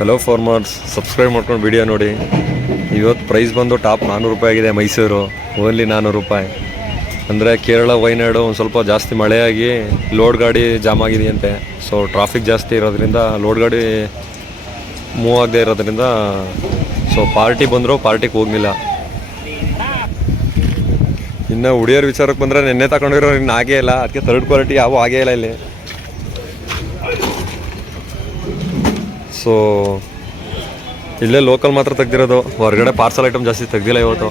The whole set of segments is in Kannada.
ಹಲೋ ಫಾರ್ಮರ್ಸ್, ಸಬ್ಸ್ಕ್ರೈಬ್ ಮಾಡ್ಕೊಂಡು ವಿಡಿಯೋ ನೋಡಿ. ಇವತ್ತು ಪ್ರೈಸ್ ಬಂದು ಟಾಪ್ 400 ರೂಪಾಯಿ ಆಗಿದೆ. ಮೈಸೂರು ಓನ್ಲಿ 400 ರೂಪಾಯಿ. ಅಂದರೆ ಕೇರಳ, ವಯನಾಡು ಒಂದು ಸ್ವಲ್ಪ ಜಾಸ್ತಿ ಮಳೆಯಾಗಿ ಲೋಡ್ ಗಾಡಿ ಜಾಮ್ ಆಗಿದೆಯಂತೆ. ಸೊ ಟ್ರಾಫಿಕ್ ಜಾಸ್ತಿ ಇರೋದ್ರಿಂದ ಲೋಡ್ ಗಾಡಿ ಮೂವ್ ಆಗದೆ ಇರೋದ್ರಿಂದ ಸೊ ಪಾರ್ಟಿ ಬಂದರೂ ಪಾರ್ಟಿಗೆ ಹೋಗಲಿಲ್ಲ. ಇನ್ನು ಹುಡಿಯೋರ ವಿಚಾರಕ್ಕೆ ಬಂದರೆ ನೆನ್ನೆ ತಗೊಂಡಿರೋ ಇನ್ನು ಆಗೇ ಇಲ್ಲ. ಅದಕ್ಕೆ ಥರ್ಡ್ ಕ್ವಾಲಿಟಿ ಯಾವ ಆಗೇ ಇಲ್ಲ ಇಲ್ಲಿ. ಸೊ ಇಲ್ಲೇ ಲೋಕಲ್ ಮಾತ್ರ ತೆಗ್ದಿರೋದು, ಹೊರಗಡೆ ಪಾರ್ಸಲ್ ಐಟಮ್ ಜಾಸ್ತಿ ತೆಗ್ದಿಲ್ಲ ಇವತ್ತು.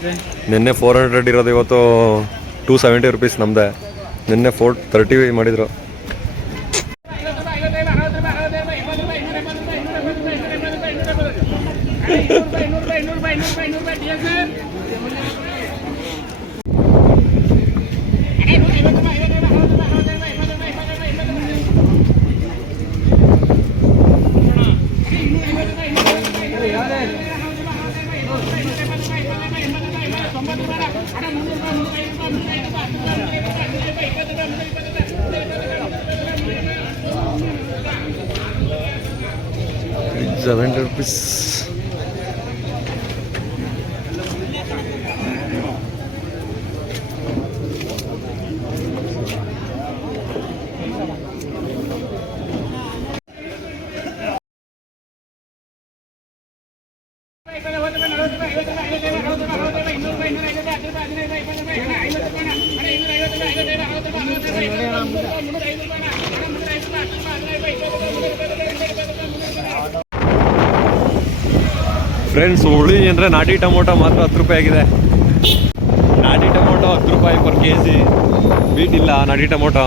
ನಿನ್ನೆ 400 ಇರೋದು, ಇವತ್ತು 270 ರುಪೀಸ್ ನಮ್ಮದೇ. ನಿನ್ನೆ 430 ಮಾಡಿದರು. ₹70. ಫ್ರೆಂಡ್ಸ್, ಹುಳಿ ಅಂದರೆ ನಾಟಿ ಟೊಮೊಟೊ ಮಾತ್ರ 10 ರೂಪಾಯಿ ಆಗಿದೆ. ನಾಟಿ ಟೊಮೊಟೊ 10 ರೂಪಾಯಿ ಪರ್ ಕೆಜಿ. ಬೀಟ್ ಇಲ್ಲ ನಾಟಿ ಟೊಮೊಟೊ.